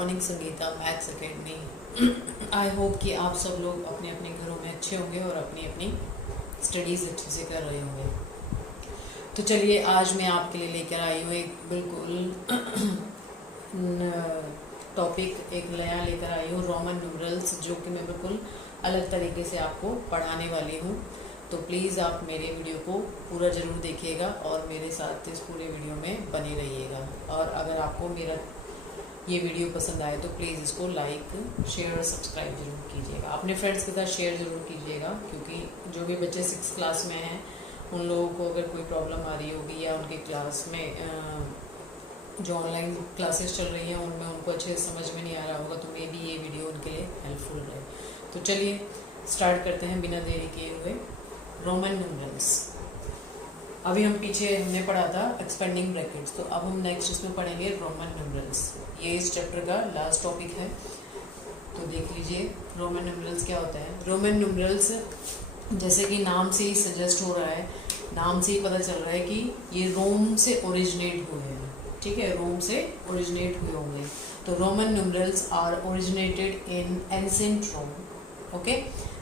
Electronic Sangeeta maths academy. I hope कि आप सब लोग अपने अपने घरों में अच्छे होंगे और अपनी अपनी स्टडीज़ अच्छे से कर रहे होंगे। तो चलिए आज मैं आपके लिए लेकर आई हूँ एक बिल्कुल टॉपिक, एक नया लेकर आई हूँ रोमन न्यूमरल्स, जो कि मैं बिल्कुल अलग तरीके से आपको पढ़ाने वाली हूँ। तो प्लीज़ आप मेरे वीडियो को पूरा ज़रूर देखिएगा और मेरे साथ इस पूरे वीडियो में बने रहिएगा। और अगर आपको मेरा ये वीडियो पसंद आए तो प्लीज़ इसको लाइक, शेयर और सब्सक्राइब जरूर कीजिएगा। अपने फ्रेंड्स के साथ शेयर ज़रूर कीजिएगा, क्योंकि जो भी बच्चे 6th क्लास में हैं उन लोगों को अगर कोई प्रॉब्लम आ रही होगी या उनकी क्लास में जो ऑनलाइन क्लासेस चल रही हैं उनमें उनको अच्छे से समझ में नहीं आ रहा होगा, तो मे बी ये वीडियो उनके लिए हेल्पफुल रहे। तो चलिए स्टार्ट करते हैं बिना देरी किए हुए। रोमन न्यूमरल्स, अभी हम पीछे हमने पढ़ा था एक्सपेंडिंग ब्रैकेट्स, तो अब हम नेक्स्ट इसमें पढ़ेंगे रोमन न्यूमरल्स। ये इस चैप्टर का लास्ट टॉपिक है, तो देख लीजिए रोमन न्यूमरल्स क्या होता है। रोमन न्यूमरल्स जैसे कि नाम से ही सजेस्ट हो रहा है, नाम से ही पता चल रहा है कि ये रोम से ओरिजिनेट हुए हैं। ठीक है, रोम से ओरिजिनेट हुए होंगे। तो Roman numerals are originated in ancient Rome. Okay,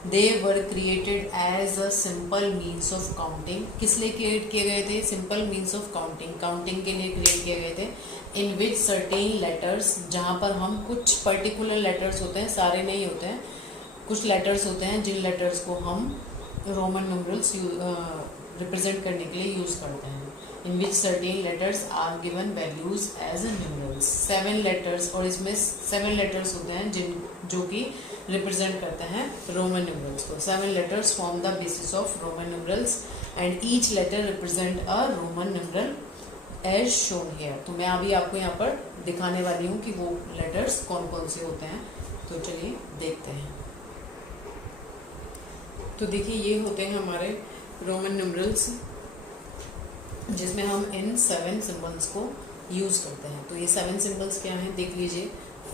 they were created as a simple means of counting. किस लिए क्रिएट किए गए थे? Simple means of counting, counting के लिए क्रिएट किए गए थे। इन विच सर्टेन लेटर्स, जहाँ पर हम कुछ पर्टिकुलर लेटर्स होते हैं, सारे नहीं होते हैं, कुछ लेटर्स होते हैं जिन लेटर्स को हम रोमन न्यूमरल्स रिप्रेजेंट करने के लिए यूज़ करते हैं। In which certain letters are given values as numerals. 7 letters, और इसमें 7 लेटर्स होते हैं जो कि रिप्रेजेंट करते हैं रोमन न्यूमरल्स को। 7 letters form the basis of Roman numerals and each letter represent a Roman numeral as shown here. तो मैं अभी आपको यहाँ पर दिखाने वाली हूँ कि वो लेटर्स कौन कौन से होते हैं। तो चलिए देखते हैं। तो देखिए ये होते हैं हमारे रोमन न्यूमरल्स, जिसमें हम इन 7 सिंबल्स को यूज़ करते हैं। तो ये 7 सिंबल्स क्या हैं देख लीजिए।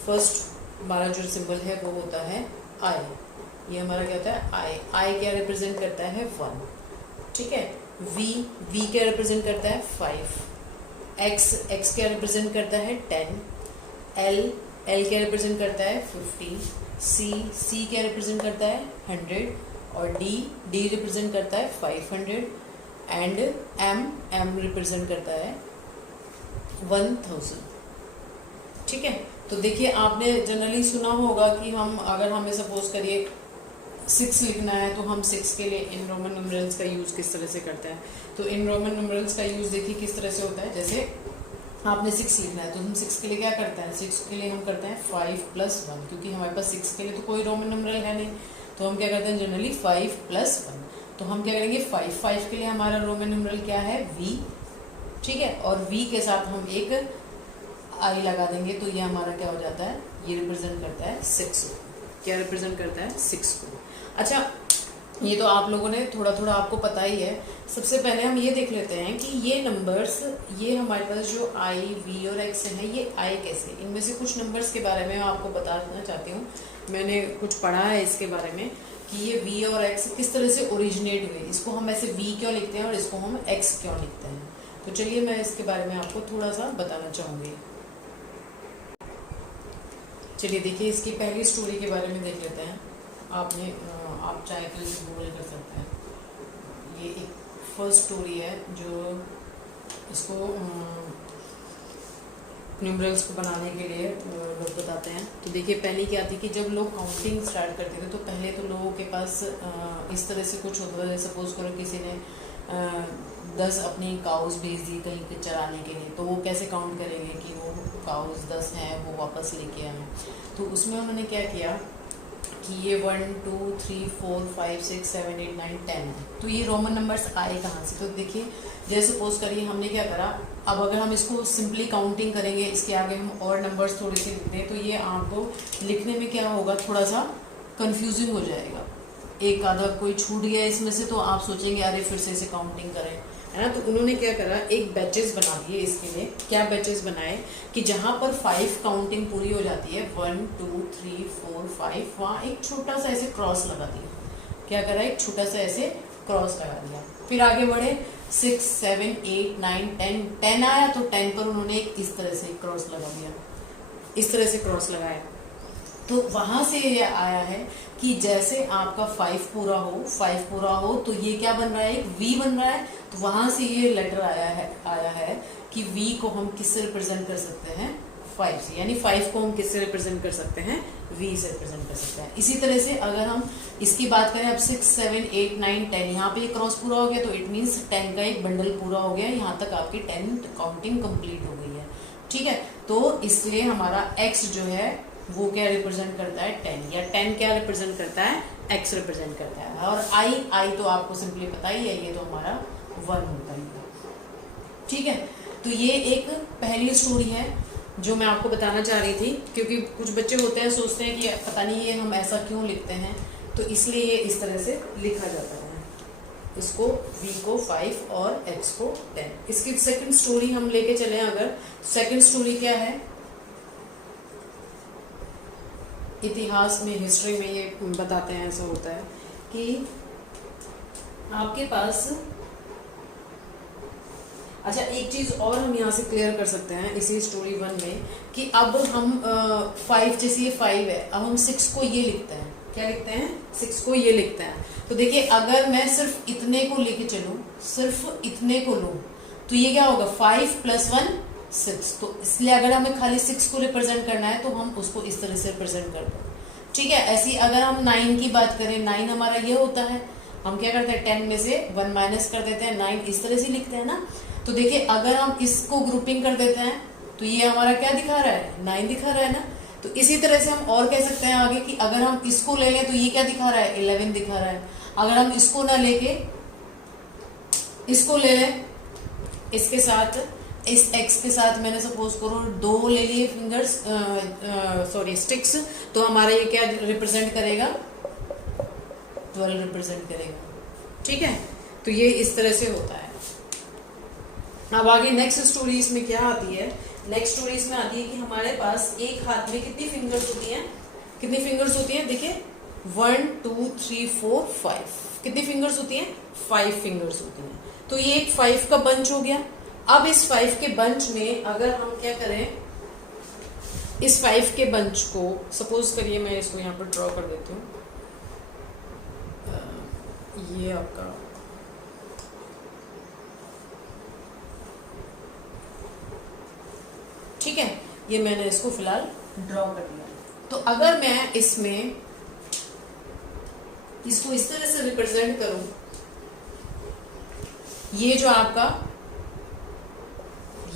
फर्स्ट हमारा जो सिंबल है वो होता है आई। ये हमारा क्या होता है? आई। आई क्या रिप्रेजेंट करता है? 1। ठीक है। वी क्या रिप्रेजेंट करता है? 5। एक्स क्या रिप्रेजेंट करता है? 10। एल क्या रिप्रेजेंट करता है? 50। सी क्या रिप्रेजेंट करता है? 100। और डी रिप्रेजेंट करता है 500। एंड एम रिप्रेजेंट करता है 1000। ठीक है। तो देखिए आपने जनरली सुना होगा कि अगर हमें सपोज करिए 6 लिखना है तो हम 6 के लिए इन रोमन न्यूमरल्स का यूज़ किस तरह से करते हैं। तो इन रोमन न्यूमरल्स का यूज़ देखिए किस तरह से होता है। जैसे आपने 6 लिखना है तो हम 6 के लिए क्या करते हैं? 6 के लिए हम करते हैं 5 + 1, क्योंकि हमारे पास 6 के लिए तो कोई रोमन न्यूमरल है नहीं, तो हम क्या करते हैं जनरली 5 + 1। तो हम क्या करेंगे 5 के लिए हमारा रोमन न्यूमरल क्या है? वी। ठीक है। और वी के साथ हम एक आई लगा देंगे, तो ये हमारा क्या हो जाता है? ये रिप्रेजेंट करता है 6 को। क्या रिप्रेजेंट करता है? 6 को। अच्छा, ये तो आप लोगों ने थोड़ा थोड़ा आपको पता ही है। सबसे पहले हम ये देख लेते हैं कि ये नंबर्स, ये हमारे पास जो आई, वी और एक्स है, ये आई कैसे? इनमें से कुछ नंबर्स के बारे में मैं आपको बताना चाहती हूँ। मैंने कुछ पढ़ा है इसके बारे में कि ये वी और एक्स किस तरह से ओरिजिनेट हुए। इसको हम ऐसे वी क्यों लिखते हैं और इसको हम एक्स क्यों लिखते हैं। तो चलिए मैं इसके बारे में आपको थोड़ा सा बताना चाहूँगी। चलिए देखिए इसकी पहली स्टोरी के बारे में देख लेते हैं। आप चाहे तो इसे गूगल कर सकते हैं। ये एक फर्स्ट स्टोरी है जो इसको न्यूमरल्स को बनाने के लिए लोग बताते हैं। तो देखिए पहले क्या थी कि जब लोग काउंटिंग स्टार्ट करते थे तो पहले तो लोगों के पास इस तरह से कुछ होता था। सपोज करो किसी ने 10 अपनी काउज भेज दी कहीं पे चराने के लिए, तो वो कैसे काउंट करेंगे कि वो काउज 10 हैं, वो वापस लेके आए। तो उसमें उन्होंने क्या किया कि ये 1 2 3 4 5 6 7 8 9 10 है। तो ये रोमन नंबर्स आए कहाँ से? तो देखिए जैसे सपोज करिए हमने क्या करा, अब अगर हम इसको सिंपली काउंटिंग करेंगे, इसके आगे हम और नंबर्स थोड़े से लिखते हैं, तो ये आपको लिखने में क्या होगा, थोड़ा सा कंफ्यूजिंग हो जाएगा। एक आधा कोई छूट गया इसमें से तो आप सोचेंगे अरे फिर से इसे काउंटिंग करें, है ना। तो उन्होंने क्या करा, एक बैचेस बना दिए इसके लिए। क्या बैचेस बनाए कि जहाँ पर 5 काउंटिंग पूरी हो जाती है, 1 2 3 4 5, वहाँ एक छोटा सा ऐसे क्रॉस लगा दिया। क्या करा, एक छोटा सा ऐसे क्रॉस लगा दिया। फिर आगे बढ़े 6 7 8 9 10 10 आया तो 10 पर उन्होंने एक इस तरह से क्रॉस लगा दिया। इस तरह से क्रॉस लगाया, तो वहां से ये आया है कि जैसे आपका 5 पूरा हो तो ये क्या बन रहा है, एक V बन रहा है। तो वहां से ये लेटर आया है कि V को हम किससे रिप्रेजेंट कर सकते हैं, 5 से, यानी 5 को हम किससे रिप्रेजेंट कर सकते हैं, V से रिप्रेजेंट कर सकते हैं। इसी तरह से अगर हम इसकी बात करें अब 6, 7, 8, 9, 10, यहाँ पे ये क्रॉस पूरा हो गया तो इट मीन्स 10 का एक बंडल पूरा हो गया, यहाँ तक आपकी 10 काउंटिंग कंप्लीट हो गई है। ठीक है, तो इसलिए हमारा X जो है वो क्या रिप्रेजेंट करता है, 10, या 10 क्या रिप्रेजेंट करता है, X रिप्रेजेंट करता है। और I तो आपको सिंपली पता ही है, ये तो हमारा 1 होता है। ठीक है, तो ये एक पहली स्टोरी है जो मैं आपको बताना चाह रही थी, क्योंकि कुछ बच्चे होते हैं सोचते हैं कि पता नहीं ये हम ऐसा क्यों लिखते हैं, तो इसलिए ये इस तरह से लिखा जाता है, इसको V को 5 और X को 10। इसकी सेकंड स्टोरी हम लेके चले, अगर सेकंड स्टोरी क्या है, इतिहास में, हिस्ट्री में ये बताते हैं, ऐसा होता है कि आपके पास, अच्छा एक चीज और हम यहाँ से क्लियर कर सकते हैं इसी स्टोरी 1 में, कि अब हम 5, जैसे ये 5 है, अब हम 6 को ये लिखते हैं, क्या लिखते हैं, 6 को ये लिखते हैं। तो देखिए अगर मैं सिर्फ इतने को लेके चलूं, सिर्फ इतने को लूं, तो ये क्या होगा, 5 + 1 6। तो इसलिए अगर हमें खाली 6 को रिप्रेजेंट करना है तो हम उसको इस तरह से रिप्रेजेंट करते हैं। ठीक है, ऐसी अगर हम 9 की बात करें, 9 हमारा ये होता है, हम क्या करते हैं, 10 में से 1 माइनस कर देते हैं, 9 इस तरह से लिखते हैं ना। तो देखिए अगर हम इसको ग्रुपिंग कर देते हैं तो ये हमारा क्या दिखा रहा है, 9 दिखा रहा है ना। तो इसी तरह से हम और कह सकते हैं आगे कि अगर हम इसको ले लें तो ये क्या दिखा रहा है, 11 दिखा रहा है। अगर हम इसको ना लेके इसको ले लें, इसके साथ, इस X के साथ मैंने सपोज करो 2 ले लिए फिंगर्स, स्टिक्स, तो हमारा ये क्या रिप्रेजेंट करेगा, 12 रिप्रेजेंट करेगा। ठीक है, तो ये इस तरह से होता है। अब आगे नेक्स्ट स्टोरी इसमें क्या आती है, नेक्स्ट स्टोरी इसमें आती है कि हमारे पास एक हाथ में कितनी फिंगर्स होती हैं, कितनी फिंगर्स होती हैं, देखिए 1, 2, 3, 4, 5, कितनी फिंगर्स होती हैं, 5 फिंगर्स होती हैं। तो ये एक 5 का बंच हो गया। अब इस 5 के बंच में अगर हम क्या करें, इस 5 के बंच को सपोज करिए, मैं इसको यहाँ पर ड्रॉ कर देती हूँ, ये आपका ठीक है, ये मैंने इसको फिलहाल ड्रॉ कर दिया। तो अगर मैं इसमें इसको इस तरह से रिप्रेजेंट करूं, ये जो आपका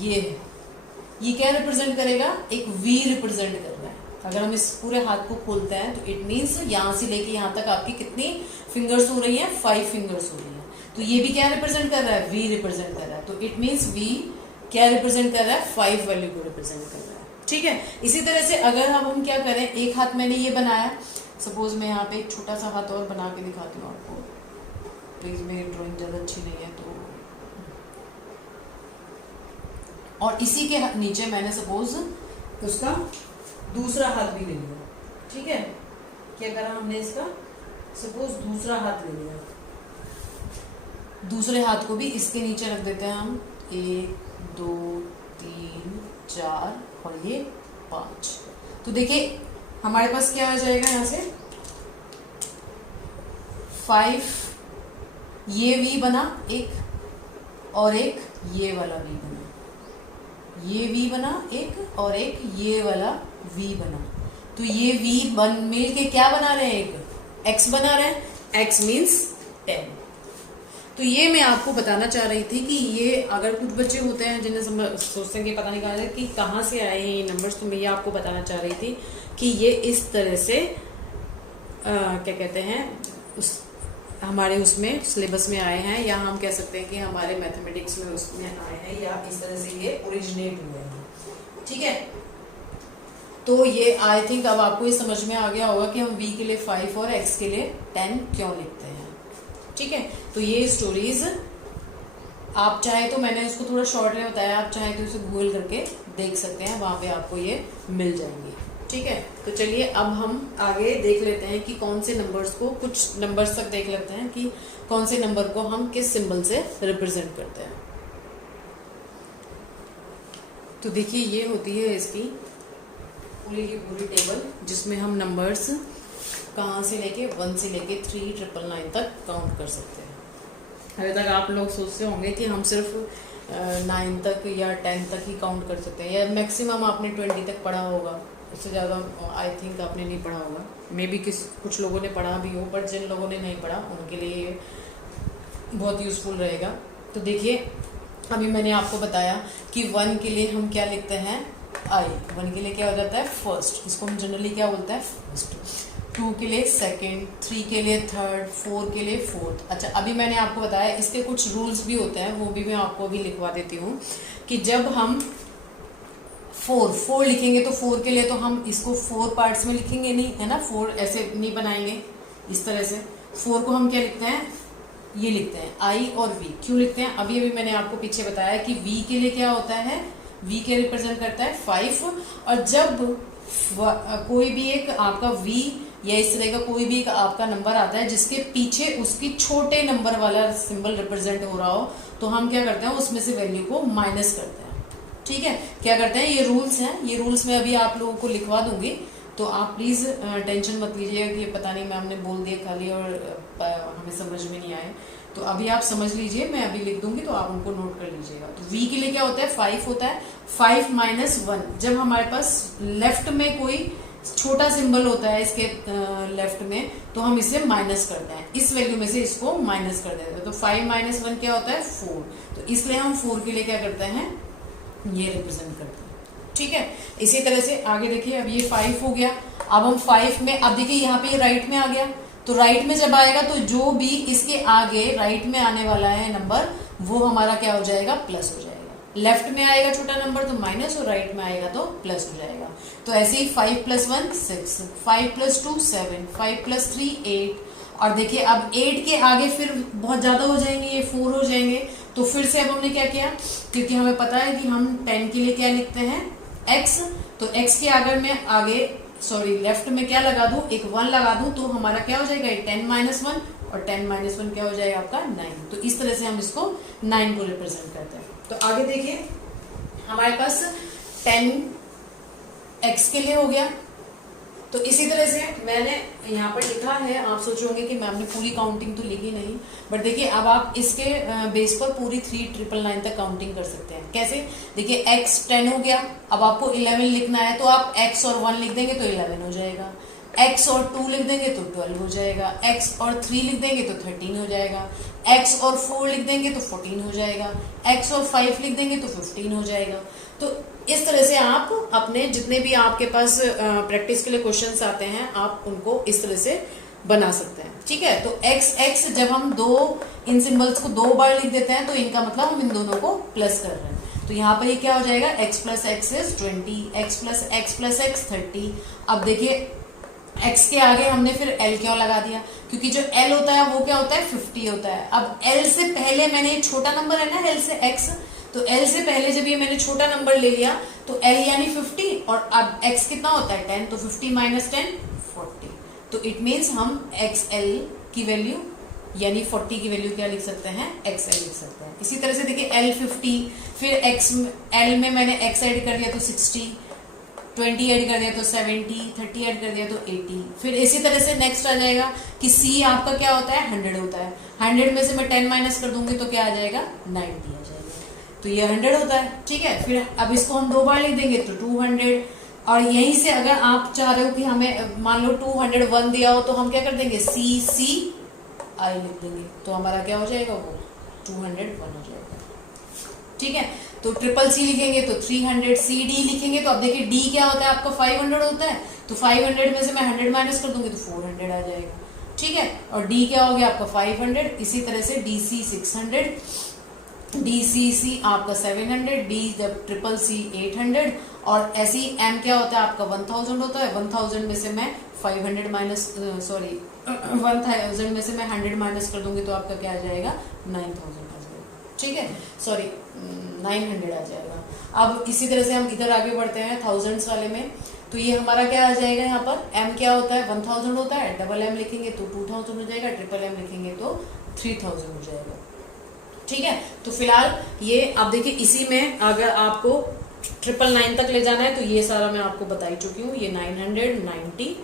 ये क्या रिप्रेजेंट करेगा, एक V रिप्रेजेंट कर रहा है। अगर हम इस पूरे हाथ को खोलते हैं तो इट मीन्स यहां से लेके यहां तक आपकी कितनी फिंगर्स हो रही हैं, 5 फिंगर्स हो रही हैं। तो ये भी क्या रिप्रेजेंट कर रहा है, V रिप्रेजेंट कर रहा है। तो इट मीन्स V क्या रिप्रेजेंट कर रहा है, 5 वैल्यू को रिप्रेजेंट कर रहा है। ठीक है, इसी तरह से अगर हम क्या करें, एक हाथ मैंने ये बनाया, सपोज मैं यहाँ पे एक छोटा सा हाथ और बना के दिखाती हूँ आपको, प्लीज मेरी ड्राइंग ज्यादा अच्छी नहीं है तो, और इसी के नीचे मैंने सपोज उसका दूसरा हाथ भी ले लिया। ठीक है, क्या करा हमने, इसका सपोज दूसरा हाथ ले लिया, दूसरे हाथ को भी इसके नीचे रख देते हैं हम, 1, 2, 3, 4 और ये 5। तो देखिए हमारे पास क्या आ जाएगा, यहाँ से 5, ये V बना एक, और एक ये वाला V बना, ये V बना एक, और एक ये वाला V बना। तो ये V मिल के क्या बना रहे हैं, एक X बना रहे हैं, X मीन्स 10। तो ये मैं आपको बताना चाह रही थी कि ये अगर कुछ बच्चे होते हैं जिन्हें सोचते हैं कि पता नहीं कि कहाँ से आए हैं ये नंबर्स, तो मैं ये आपको बताना चाह रही थी कि ये इस तरह से क्या कहते हैं, उस हमारे उसमें सिलेबस में आए हैं, या हम कह सकते हैं कि हमारे मैथमेटिक्स में उसमें आए हैं, या इस तरह से ये ओरिजिनेट हुए हैं। ठीक है, तो ये आई थिंक अब आपको ये समझ में आ गया होगा कि हम V के लिए 5 और X के लिए 10 क्यों लिखते हैं। ठीक है, तो ये स्टोरीज आप चाहे तो, मैंने इसको थोड़ा शॉर्ट में बताया, आप चाहे तो इसे गूगल करके देख सकते हैं, वहां पे आपको ये मिल जाएंगे। ठीक है, तो चलिए अब हम आगे देख लेते हैं कि कौन से नंबर्स को, कुछ नंबर्स तक देख लेते हैं कि कौन से नंबर को हम किस सिंबल से रिप्रेजेंट करते हैं। तो देखिए ये होती है इसकी पूरी की पूरी टेबल जिसमें हम नंबर्स कहाँ से लेके 1 से लेके 3999 तक काउंट कर सकते हैं। अभी तक आप लोग सोचते होंगे कि हम सिर्फ 9 तक या 10 तक ही काउंट कर सकते हैं, या मैक्सिमम आपने 20 तक पढ़ा होगा, उससे ज़्यादा आई थिंक आपने नहीं पढ़ा होगा। मे बी कुछ लोगों ने पढ़ा भी हो, बट जिन लोगों ने नहीं पढ़ा उनके लिए ये बहुत यूज़फुल रहेगा। तो देखिए, अभी मैंने आपको बताया कि 1 के लिए हम क्या लिखते हैं, आई। 1 के लिए क्या हो जाता है, फर्स्ट, इसको हम जनरली क्या बोलते हैं, फर्स्ट। 2 के लिए सेकंड, 3 के लिए थर्ड, 4 के लिए फोर्थ। अच्छा, अभी मैंने आपको बताया इसके कुछ रूल्स भी होते हैं, वो भी मैं आपको अभी लिखवा देती हूँ कि जब हम 4 लिखेंगे तो 4 के लिए तो हम इसको 4 पार्ट्स में लिखेंगे नहीं, है ना, 4 ऐसे नहीं बनाएंगे इस तरह से। 4 को हम क्या लिखते हैं, ये लिखते हैं आई और वी। क्यों लिखते हैं, अभी अभी मैंने आपको पीछे बताया कि वी के लिए क्या होता है, वी के रिप्रेजेंट करता है 5, और जब कोई भी एक आपका वी या इस तरह का कोई भी एक आपका नंबर आता है जिसके पीछे उसकी छोटे नंबर वाला सिंबल रिप्रेजेंट हो रहा हो, तो हम क्या करते हैं, उसमें से वैल्यू को माइनस करते हैं। ठीक है, क्या करते हैं, ये रूल्स हैं, ये रूल्स मैं अभी आप लोगों को लिखवा दूंगी, तो आप प्लीज़ टेंशन मत लीजिएगा कि पता नहीं मैम ने बोल दिया खाली और हमें समझ में नहीं आए। तो अभी आप समझ लीजिए, मैं अभी लिख दूंगी तो आप उनको नोट कर लीजिएगा। तो v के लिए क्या होता है, 5 होता है। 5 माइनस 1, जब हमारे पास लेफ्ट में कोई छोटा सिंबल होता है इसके लेफ्ट में, तो हम इसे माइनस करते हैं, इस वैल्यू में से इसको माइनस कर देते हैं। तो 5 माइनस 1 क्या होता है, 4। तो इसलिए हम 4 के लिए क्या करते हैं, ये रिप्रेजेंट करते हैं। ठीक है, इसी तरह से आगे देखिए, अब ये 5 हो गया। अब हम 5 में, अब देखिए यहाँ पे राइट में आ गया, तो राइट में जब आएगा तो जो भी इसके आगे राइट में आने वाला है नंबर, वो हमारा क्या हो जाएगा, प्लस हो जाएगा। लेफ्ट में आएगा छोटा नंबर तो माइनस, और राइट में आएगा तो प्लस हो जाएगा। तो ऐसे ही 5 + 1 6, 5 + 2 7, 5 + 3 8। और देखिए अब 8 के आगे फिर बहुत ज्यादा हो जाएंगे, ये 4 हो जाएंगे। तो फिर से अब हमने क्या किया, क्योंकि हमें पता है कि हम 10 के लिए क्या लिखते हैं, x, तो x के अगर मैं आगे लेफ्ट में क्या लगा दूं, एक 1 लगा दूं, तो हमारा क्या हो जाएगा, 10 - 1, और 10 - 1 क्या हो जाएगा आपका 9। तो इस तरह से हम इसको 9 को रिप्रेजेंट करते हैं। तो आगे देखिए, हमारे पास 10x के लिए हो गया। तो इसी तरह से मैंने यहाँ पर लिखा है, आप सोचोगे कि मैम ने पूरी काउंटिंग तो लिखी नहीं, बट देखिए अब आप इसके बेस पर पूरी 3999 तक काउंटिंग कर सकते हैं। कैसे, देखिए x 10 हो गया, अब आपको 11 लिखना है, तो आप x और 1 लिख देंगे तो 11 हो जाएगा, x और 2 लिख देंगे तो 12 हो जाएगा, x और 3 लिख देंगे तो 13 हो जाएगा, x और 4 लिख देंगे तो 14 हो जाएगा, x और 5 लिख देंगे तो 15 हो जाएगा। तो इस तरह से आप अपने जितने भी आपके पास प्रैक्टिस के लिए क्वेश्चंस आते हैं, आप उनको इस तरह से बना सकते हैं। ठीक है, तो x जब हम इन सिंबल्स को 2 बार लिख देते हैं, तो इनका मतलब हम इन दोनों को प्लस कर रहे हैं। तो यहाँ पर ये क्या हो जाएगा, x + x is 20, x + x + x 30। अब देखिए x के आगे हमने फिर l क्यों लगा दिया, क्योंकि जो l होता है वो क्या होता है, 50 होता है। अब l से पहले मैंने छोटा नंबर है ना, l से x, तो l से पहले जब ये मैंने छोटा नंबर ले लिया तो l यानी 50, और अब x कितना होता है 10, तो 50 - 10 40। तो इट मीन्स हम xl की वैल्यू यानी 40 की वैल्यू क्या लिख सकते हैं, xl लिख सकते हैं। इसी तरह से देखिए l 50, फिर l में मैंने x ऐड कर दिया तो 60, 20 ऐड कर दिया तो 70, 30 ऐड कर दिया तो 80। फिर इसी तरह से नेक्स्ट आ जाएगा कि c आपका क्या होता है, 100 होता है। 100 में से मैं 10 माइनस कर दूंगी तो क्या आ जाएगा, 90 आ जाएगा। तो ये 100 होता है। ठीक है, फिर अब इसको हम 2 बार लिख देंगे तो 200। और यहीं से अगर आप चाह रहे हो कि हमें मान लो 201 दिया हो, तो हम क्या कर देंगे, CCI लिख देंगे, तो हमारा क्या हो जाएगा, वो 201 हो जाएगा। ठीक है, तो CCC लिखेंगे तो 300, CD लिखेंगे तो अब देखिए D क्या होता है आपका 500 होता है, तो 500 में से मैं 100 माइनस कर दूंगी तो 400 आ जाएगा। ठीक है, और D क्या हो गया आपका 500। इसी तरह से DC 600, DCC आपका 700, D जब CCC 800, और ऐसी M क्या होता है आपका 1000 होता है। 1000 में से मैं 500 माइनस 1000 में से मैं 100 माइनस कर दूंगी तो आपका क्या आ जाएगा, 9000 आ जाएगा। ठीक है, 900 आ जाएगा। अब इसी तरह से हम इधर आगे बढ़ते हैं थाउजेंड्स वाले में, तो ये हमारा क्या आ जाएगा, यहाँ पर M क्या होता है 1000 होता है, डबल M लिखेंगे तो 2000 हो जाएगा, ट्रिपल M लिखेंगे तो 3000 हो जाएगा। ठीक है, तो फिलहाल ये आप देखिए, इसी में अगर आपको 999 तक ले जाना है तो ये सारा मैं आपको बता ही चुकी हूँ, ये 999,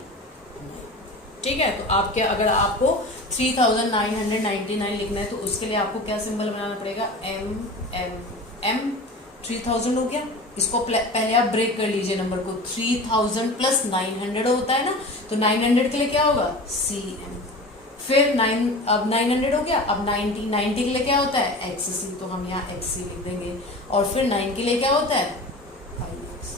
ठीक है। तो आप क्या, अगर आपको 3999 लिखना है तो उसके लिए आपको क्या सिंबल बनाना पड़ेगा, M 3000 हो गया। इसको पहले आप ब्रेक कर लीजिए नंबर को, 3000 प्लस 900 होता है ना, तो 900 के लिए क्या होगा, CM। फिर 900 हो गया, अब 90 के लिए क्या होता है, XC, तो हम यहाँ XC लिख देंगे। और फिर 9 के लिए क्या होता है, 5X।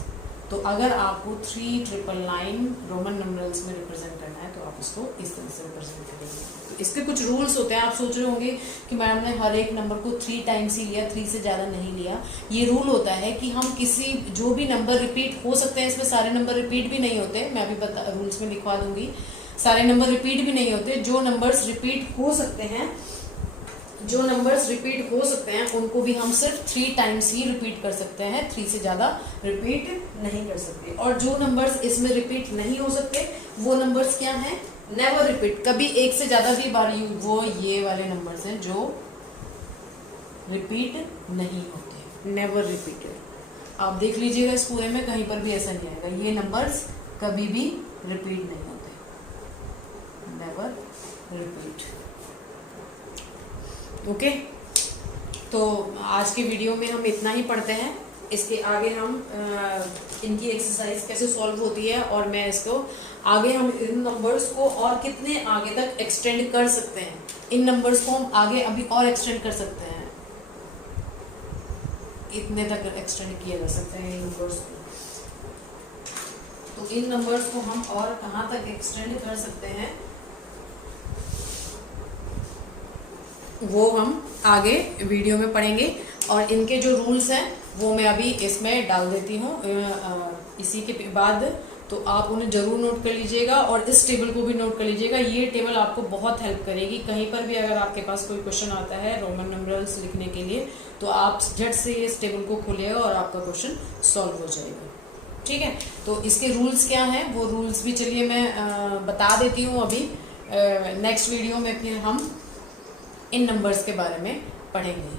तो अगर आपको 3999 रोमन नंबरल्स में रिप्रेजेंट करना है तो आप इसको इस तरह से रिप्रेजेंट करेंगे। तो इसके कुछ रूल्स होते हैं। आप सोच रहे होंगे कि मैडम ने हर एक नंबर को 3 टाइम्स ही लिया, 3 से ज़्यादा नहीं लिया। ये रूल होता है कि हम किसी जो भी नंबर रिपीट हो सकते हैं, इसमें सारे नंबर रिपीट भी नहीं होते, मैं अभी रूल्स में लिखवा दूंगी, सारे नंबर रिपीट भी नहीं होते। जो नंबर्स रिपीट हो सकते हैं, उनको भी हम सिर्फ 3 टाइम्स ही रिपीट कर सकते हैं, 3 से ज्यादा रिपीट नहीं कर सकते। और जो नंबर्स इसमें रिपीट नहीं हो सकते वो नंबर्स क्या हैं, नेवर रिपीट, कभी एक से ज्यादा भी बार वो ये वाले नंबर्स हैं जो रिपीट नहीं होते, नेवर रिपीटेड। आप देख लीजिएगा इस पूरे में कहीं पर भी ऐसा नहीं आएगा, ये नंबर्स कभी भी रिपीट नहीं होते, नेवर रिपीट। ओके, तो आज के वीडियो में हम इतना ही पढ़ते हैं। इसके आगे हम इनकी एक्सरसाइज कैसे सॉल्व होती है, और मैं इसको आगे हम इन नंबर्स को और कितने आगे तक एक्सटेंड कर सकते हैं, इन नंबर्स को हम आगे अभी और एक्सटेंड कर सकते हैं, इतने तक एक्सटेंड किया जा सकता है इन नंबर्स को। तो इन नंबर्स को हम और कहाँ तक एक्सटेंड कर सकते हैं वो हम आगे वीडियो में पढ़ेंगे। और इनके जो रूल्स हैं वो मैं अभी इसमें डाल देती हूँ इसी के बाद, तो आप उन्हें जरूर नोट कर लीजिएगा और इस टेबल को भी नोट कर लीजिएगा। ये टेबल आपको बहुत हेल्प करेगी, कहीं पर भी अगर आपके पास कोई क्वेश्चन आता है रोमन नंबर्स लिखने के लिए तो आप झट से इस टेबल को खोलिएगा और आपका क्वेश्चन सॉल्व हो जाएगा, ठीक है। तो इसके रूल्स क्या हैं वो रूल्स भी चलिए मैं बता देती हूँ अभी। नेक्स्ट वीडियो में फिर हम इन नंबर्स के बारे में पढ़ेंगे,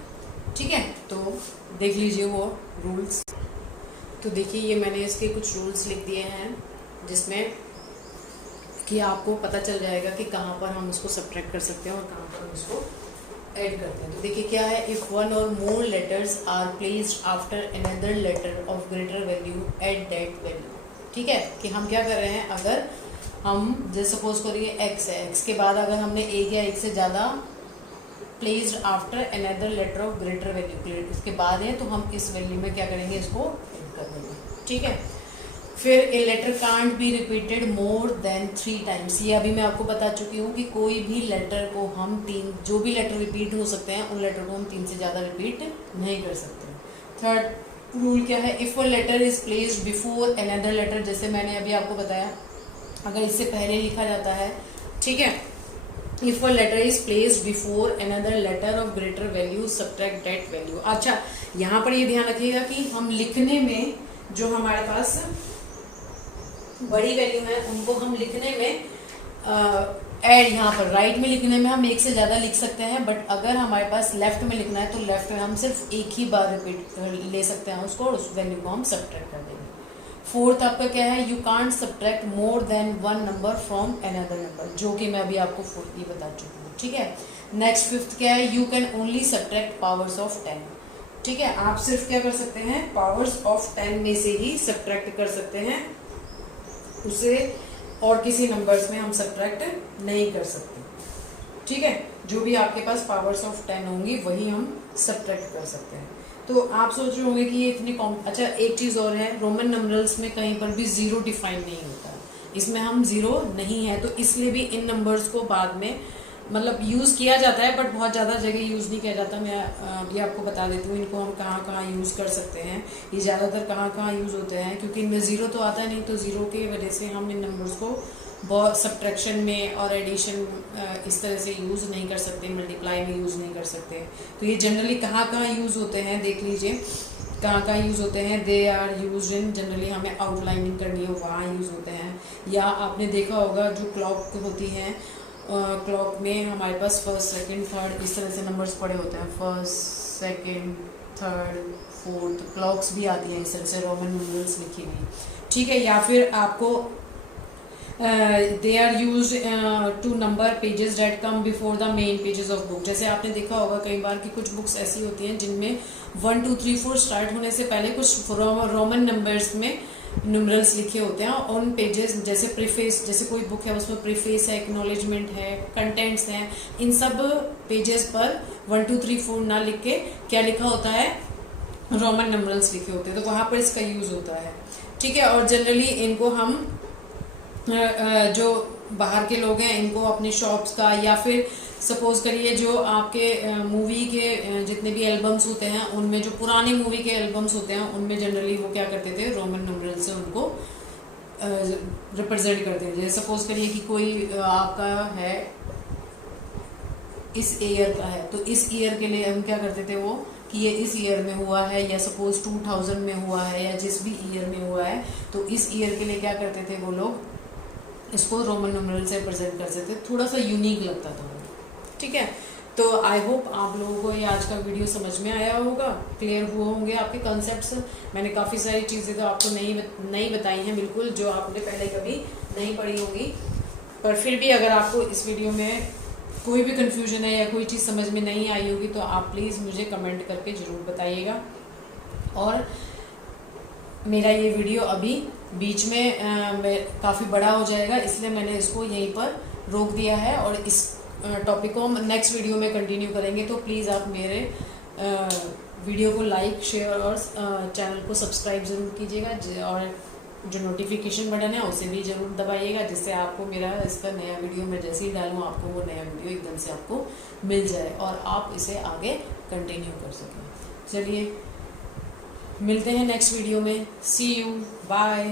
ठीक है। तो देख लीजिए वो रूल्स। तो देखिए ये मैंने इसके कुछ रूल्स लिख दिए हैं जिसमें कि आपको पता चल जाएगा कि कहाँ पर हम उसको सब्ट्रैक्ट कर सकते हैं और कहाँ पर हम इसको ऐड करते हैं। तो देखिए क्या है, if one or more letters are placed after another letter of greater value at that value, ठीक है। कि हम क्या कर रहे हैं, अगर हम जैसे सपोज करिए x है, x के बाद अगर हमने एक या एक से ज़्यादा placed after another letter of greater value, इसके बाद है तो हम इस वैल्यू में क्या करेंगे, इसको ऐड कर देंगे, ठीक है। फिर a letter can't be repeated more than 3 times, ये अभी मैं आपको बता चुकी हूँ कि कोई भी लेटर को हम 3, जो भी लेटर रिपीट हो सकते हैं उन लेटर को हम 3 से ज़्यादा रिपीट नहीं कर सकते। थर्ड रूल क्या है, if a letter is placed before another letter, जैसे मैंने अभी आपको बताया अगर इससे पहले लिखा जाता है, ठीक है। If a letter is placed before another letter of greater value, subtract that value। अच्छा, यहाँ पर ये ध्यान रखिएगा कि हम लिखने में जो हमारे पास बड़ी वैल्यू है उनको हम लिखने में ऐड, यहाँ पर राइट में लिखने में हम एक से ज़्यादा लिख सकते हैं, बट अगर हमारे पास लेफ्ट में लिखना है तो लेफ्ट में हम सिर्फ एक ही बार रिपीट ले सकते हैं उसको, और उस वैल्यू को हम सब्ट्रैक्ट कर देंगे। फोर्थ आपका क्या है, you can't subtract more than 1 number from another number, जो कि मैं अभी आपको फोर्थ ही बता चुकी हूँ, ठीक है। नेक्स्ट फिफ्थ क्या है, you can only subtract powers of 10, ठीक है। आप सिर्फ क्या कर सकते हैं, पावर्स ऑफ 10 में से ही सब्ट्रैक्ट कर सकते हैं, उसे और किसी नंबर्स में हम सब्ट्रैक्ट नहीं कर सकते, ठीक है। जो भी आपके पास पावर्स ऑफ 10 होंगी वही हम सब्ट्रैक्ट कर सकते हैं। तो आप सोच रहे होंगे कि ये इतनी अच्छा, एक चीज़ और है, रोमन नंबर्स में कहीं पर भी ज़ीरो डिफाइन नहीं होता, इसमें हम ज़ीरो नहीं है, तो इसलिए भी इन नंबर्स को बाद में मतलब यूज़ किया जाता है, बट बहुत ज़्यादा जगह यूज़ नहीं किया जाता। मैं अभी आपको बता देती हूँ इनको हम कहाँ कहाँ यूज़ कर सकते हैं, ये ज़्यादातर कहाँ कहाँ यूज़ होते हैं, क्योंकि इनमें ज़ीरो तो आता नहीं, तो ज़ीरो की वजह से हम इन नंबर्स को बहुत सब्ट्रैक्शन में और एडिशन इस तरह से यूज़ नहीं कर सकते, मल्टीप्लाई में यूज़ नहीं कर सकते। तो ये जनरली कहाँ कहाँ यूज़ होते हैं देख लीजिए, कहाँ कहाँ यूज़ होते हैं। They are use in, generally हमें आउटलाइनिंग करनी हो वहाँ यूज़ होते हैं। या आपने देखा होगा जो क्लॉक होती हैं, क्लॉक में हमारे पास फर्स्ट सेकंड थर्ड इस तरह से नंबर्स पड़े होते हैं, first second third, fourth, clocks भी आती हैं इस तरह से रोमन न्यूमरल्स लिखी हुई, ठीक है। या फिर आपको they are use to number pages that come before the main pages of book. जैसे आपने देखा होगा कई बार कि कुछ बुक्स ऐसी होती हैं जिनमें 1 2 3 4 स्टार्ट होने से पहले कुछ रोमन नंबर्स में न्यूमरल्स लिखे होते हैं। उन पेजेस जैसे प्रीफेस, जैसे कोई बुक है उसमें प्रीफेस है, एक्नॉलेजमेंट है, कंटेंट्स हैं, इन सब पेजेस पर 1 2 3 4 ना लिख के क्या लिखा होता है, रोमन नंबरल्स लिखे होते हैं, तो वहां पर इसका यूज होता है, ठीक है। और जनरली इनको हम जो बाहर के लोग हैं इनको अपनी शॉप्स का, या फिर सपोज करिए जो आपके मूवी के जितने भी एल्बम्स होते हैं उनमें, जो पुराने मूवी के एल्बम्स होते हैं उनमें जनरली वो क्या करते थे, रोमन नंबरल से उनको रिप्रेजेंट करते थे। जैसे सपोज करिए कि कोई आपका है इस ईयर का है, तो इस ईयर के लिए हम क्या करते थे वो कि ये इस ईयर में हुआ है, या सपोज 2000 में हुआ है, या जिस भी ईयर में हुआ है, तो इस ईयर के लिए क्या करते थे वो लोग, इसको रोमन न्यूमरल से प्रेजेंट कर सकते, थोड़ा सा यूनिक लगता था, ठीक है। तो आई होप आप लोगों को ये आज का वीडियो समझ में आया होगा, क्लियर हुए होंगे आपके कॉन्सेप्ट्स। मैंने काफ़ी सारी चीज़ें तो आपको नहीं बताई हैं बिल्कुल, जो आपने पहले कभी नहीं पढ़ी होंगी, पर फिर भी अगर आपको इस वीडियो में कोई भी कन्फ्यूजन है या कोई चीज़ समझ में नहीं आई होगी तो आप प्लीज़ मुझे कमेंट करके ज़रूर बताइएगा। और मेरा ये वीडियो अभी बीच में काफ़ी बड़ा हो जाएगा, इसलिए मैंने इसको यहीं पर रोक दिया है और इस टॉपिक को हम नेक्स्ट वीडियो में कंटिन्यू करेंगे। तो प्लीज़ आप मेरे वीडियो को लाइक, शेयर और चैनल को सब्सक्राइब ज़रूर कीजिएगा, और जो नोटिफिकेशन बटन है उसे भी ज़रूर दबाइएगा, जिससे आपको मेरा इसका नया वीडियो मैं जैसे ही डालूँ आपको वो नया वीडियो एकदम से आपको मिल जाए और आप इसे आगे कंटिन्यू कर सकें। चलिए मिलते हैं नेक्स्ट वीडियो में, सी यू, बाय।